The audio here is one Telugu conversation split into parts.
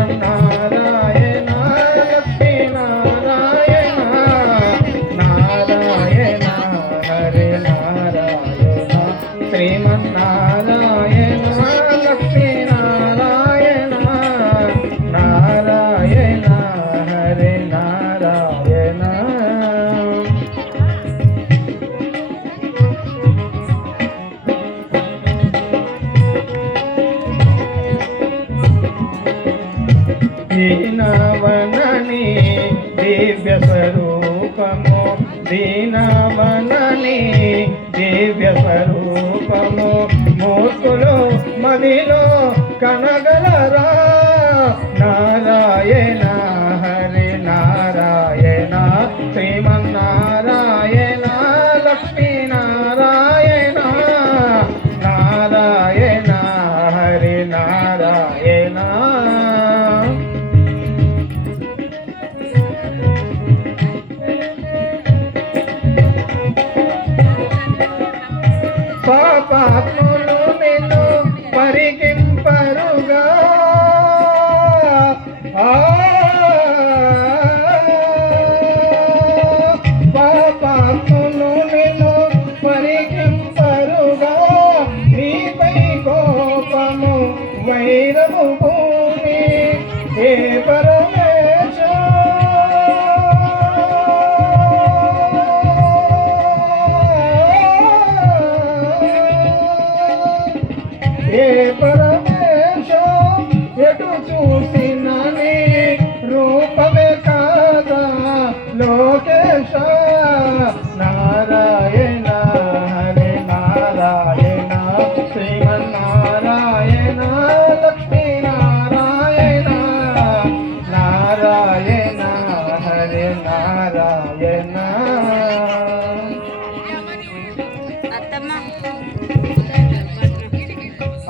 Thank you. దివ్య స్వరూపము దీనమనని దివ్య స్వరూపము మూర్తులు మదిలో కనగలరా? నారాయణ హరి હા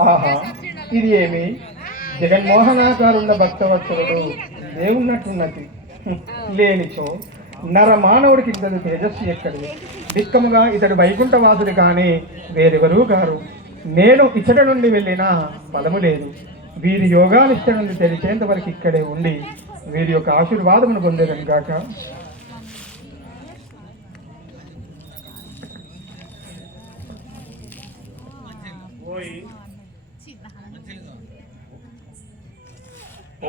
ఆహా ఇది ఏమి? జగన్మోహనాకారున్న భక్తవత్సలుడు దేవున్నట్టున్నది. లేనిచో నర మానవుడికి ఇతడు తేజస్సు ఎక్కడు దిక్కముగా ఇతడు వైకుంఠవాసుడు కానీ వేరెవరూ గారు నేను ఇచ్చట నుండి వెళ్ళిన ఫలము లేదు. వీరి యోగానిష్ట నుండి తెలిసేంత వరకు ఇక్కడే ఉండి వీరి యొక్క ఆశీర్వాదమును పొందేదను గాక. ఓయ్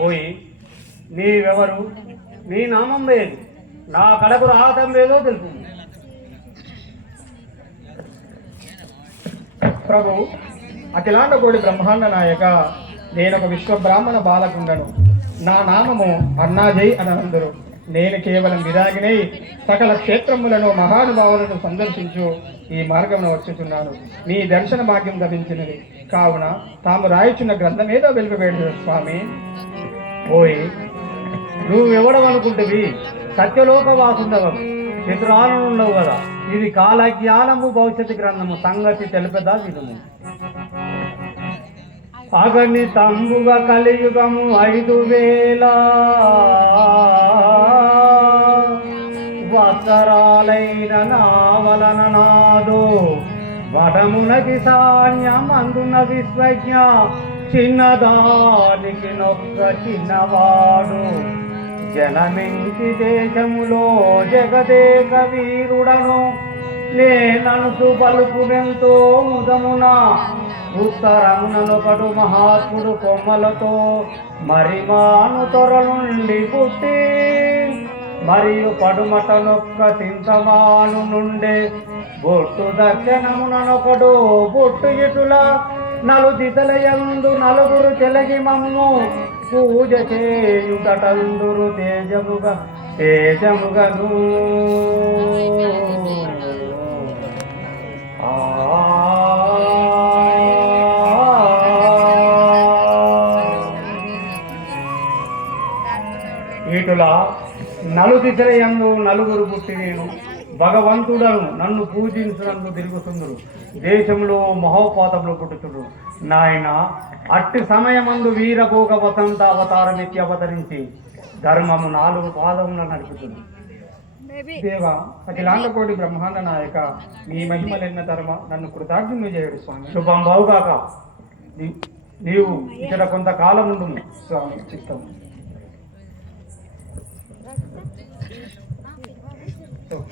ఓయ్ నీవెవరు? నీ నామం లేదు. నా కడకు రాగం లేదో తెలుపు ప్రభు అఖిలాండ కోడి బ్రహ్మాండ నాయక నేను ఒక విశ్వ బ్రాహ్మణ బాలకుండను. నా నామము అన్నాజై అందరూ నేను కేవలం విరాగినై సకల క్షేత్రములను మహానుభావులను సందర్శించు ఈ మార్గమును వచ్చుచున్నాను. నీ దర్శన భాగ్యం లభించినది. కావున తాము రాయిచున్న ఏదో వెలికపోయినది స్వామి. ఓయ్ నువ్వెవడం అనుకుంటుంది సత్యలోక వాసుండవు చిత్రాలుండవు కదా. ఇది కాలజ్ఞానము భవిష్యత్తు గ్రంథము. సంగతి తెలిపదా విధము అగని తంబుగా కలియుగము ఐదు వేలా వడమునకి సాన్యమందున విశ్వజ్ఞ చిన్నదానికి నొక్క చిన్నవాడు. జనమింటి దేశములో? జగదేక వీరుడను నేననుసు పలుకునెంతో ముదమున ఉత్తరమునొకడు మహాత్ముడు కొమ్మలతో మరి మాను తొర నుండి పుట్టి మరియు పడుమటనొక్క సింతమాను నుండే బొట్టు దక్షిణమునొకడు బొట్టు ఇటుల నలు దితలయందు నలుగురు తెలగి మమ్ము పూజ చేయుటందురు తేజముగా తేజముగను. ఇటులా నలు దిశలయందు నలుగురు పుట్టి నేను భగవంతుడను నన్ను పూజించినందు తిరుగుతుందురు. దేశంలో మహోపాతంలో పుట్టుతుడు నాయన అట్టి సమయమందు వీరభోగ వసంత అవతారం ఎత్తి అవతరించి ధర్మము నాలుగు పాదములను నడుపుతుంది దేవ అఖిలాండ కోటి బ్రహ్మాండ నాయక నీ మహిమలెన్న తరమ నన్ను కృతజ్ఞులు చేయడు స్వామి. శుభం బావుగాక. నీవు ఇక్కడ కొంతకాలం ఉండుము స్వామి చిత్తం Então.